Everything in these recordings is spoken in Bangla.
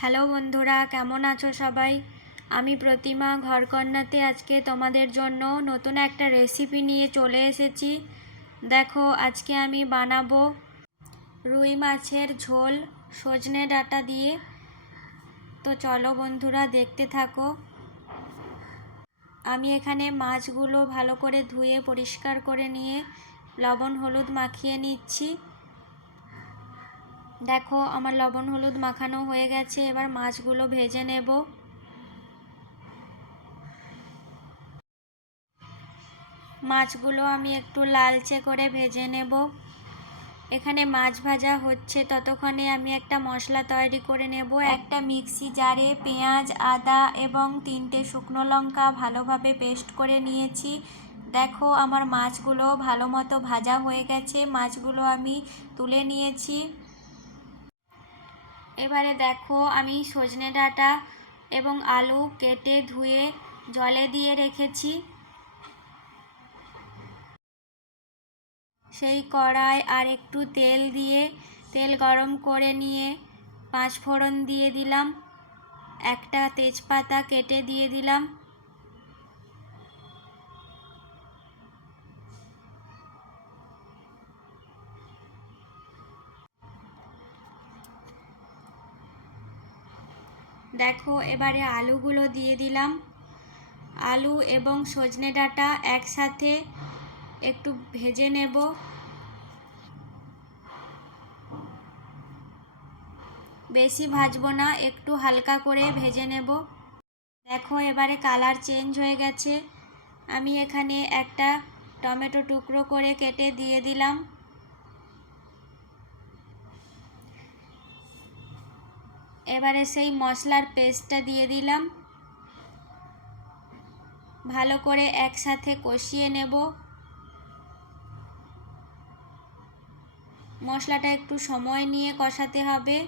হ্যালো বন্ধুরা, কেমন আছো সবাই? আমি প্রতিমা ঘরকন্যাতে আজকে তোমাদের জন্য নতুন একটা রেসিপি নিয়ে চলে এসেছি। দেখো, আজকে আমি বানাবো রুই মাছের ঝোল সজনে ডাঁটা দিয়ে। তো চলো বন্ধুরা, দেখতে থাকো। আমি এখানে মাছগুলো ভালো করে ধুয়ে পরিষ্কার করে নিয়ে লবণ হলুদ মাখিয়ে নিচ্ছি। দেখো, আমার লবণ হলুদ মাখানো হয়ে গেছে, এবার মাছগুলো ভেজে নেব। মাছগুলো আমি একটু লালচে করে ভেজে নেব। এখানে মাছ ভাজা হচ্ছে, ততক্ষণে আমি একটা মশলা তৈরি করে নেব। একটা মিক্সি জারে পেঁয়াজ, আদা এবং তিনটে শুকনো লঙ্কা ভালোভাবে পেস্ট করে নিয়েছি। দেখো, আমার মাছগুলো ভালো মতো ভাজা হয়ে গেছে। মাছগুলো আমি তুলে নিয়েছি। এবারে দেখো আমি সজনে ডাঁটা এবং আলু কেটে ধুয়ে জলে দিয়ে রেখেছি। সেই কড়াই আর একটু তেল দিয়ে, তেল গরম করে নিয়ে পাঁচ ফোড়ন দিয়ে দিলাম। একটা তেজপাতা কেটে দিয়ে দিলাম। দেখো, এবারে আলুগুলো দিয়ে দিলাম। আলু এবং সজনে ডাঁটা একসাথে একটু ভেজে নেব। বেশি ভাজবো না, একটু হালকা করে ভেজে নেব। দেখো, এবারে কালার চেঞ্জ হয়ে গেছে। আমি এখানে একটা টমেটো টুকরো করে কেটে দিয়ে দিলাম। এবারে সেই মশলার পেস্টটা দিয়ে দিলাম। ভালো করে একসাথে কষিয়ে নেব। মশলাটা একটু সময় নিয়ে কষাতে হবে।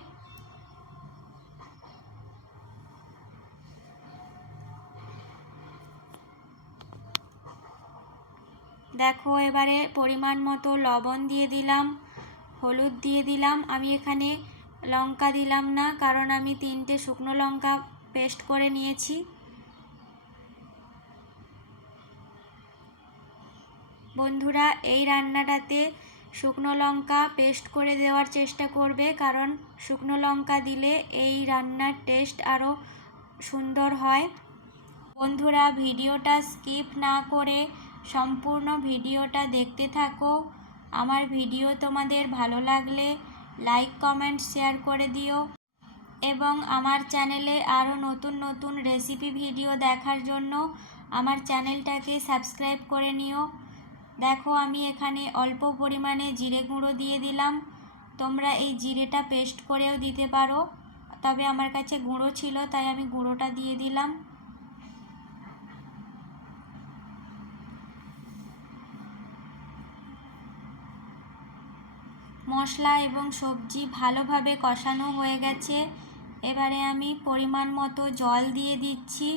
দেখো, এবারে পরিমাণ মতো লবণ দিয়ে দিলাম, হলুদ দিয়ে দিলাম। আমি এখানে লঙ্কা দিলাম না, কারণ আমি তিনটে শুকনো লঙ্কা পেস্ট করে নিয়েছি। বন্ধুরা, এই রান্নাটাতে শুকনো লঙ্কা পেস্ট করে দেওয়ার চেষ্টা করবে, কারণ শুকনো লঙ্কা দিলে এই রান্নার টেস্ট আরও সুন্দর হয়। বন্ধুরা, ভিডিওটা স্কিপ না করে সম্পূর্ণ ভিডিওটা দেখতে থাকো। আমার ভিডিও তোমাদের ভালো লাগলে লাইক, কমেন্ট, শেয়ার করে দিও। এবং আমার চ্যানেলে আরও নতুন নতুন রেসিপি ভিডিও দেখার জন্য আমার চ্যানেলটাকে সাবস্ক্রাইব করে নিও। দেখো, আমি এখানে অল্প পরিমাণে জিরে গুঁড়ো দিয়ে দিলাম। তোমরা এই জিরেটা পেস্ট করেও দিতে পারো। তবে আমার কাছে গুঁড়ো ছিল, তাই আমি গুঁড়োটা দিয়ে দিলাম। মশলা এবং সবজি ভালোভাবে কষানো হয়ে গেছে। এবারে আমি পরিমাণ মতো জল দিয়ে দিচ্ছি।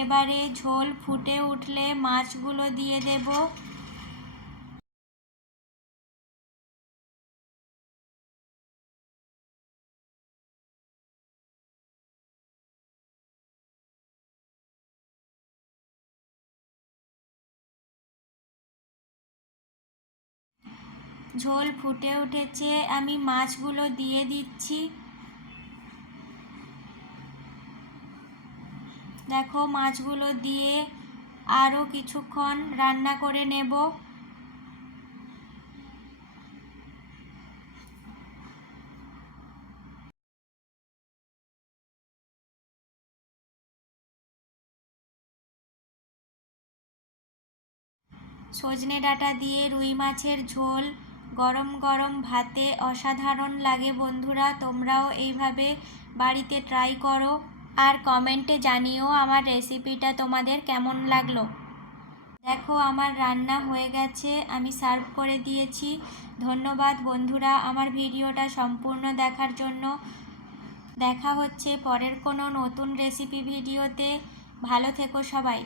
এবারে ঝোল ফুটে উঠলে মাছগুলো দিয়ে দেব। ঝোল ফুটে উঠেছে, আমি মাছগুলো দিয়ে দিচ্ছি। দেখো, মাছগুলো দিয়ে আরও কিছুক্ষণ রান্না করে নেব। সজনে ডাঁটা দিয়ে রুই মাছের ঝোল গরম গরম ভাতে অসাধারণ লাগে বন্ধুরা, তোমরাও এইভাবে বাড়িতে ট্রাই করো। আর কমেন্টে জানিও আমার রেসিপিটা তোমাদের কেমন লাগল। দেখো আমার রান্না হয়ে গেছে, আমি সার্ভ করে দিয়েছি। ধন্যবাদ বন্ধুরা আমার ভিডিওটা সম্পূর্ণ দেখার জন্য। দেখা হচ্ছে পরের কোনো নতুন রেসিপি ভিডিওতে। ভালো থেকো সবাই।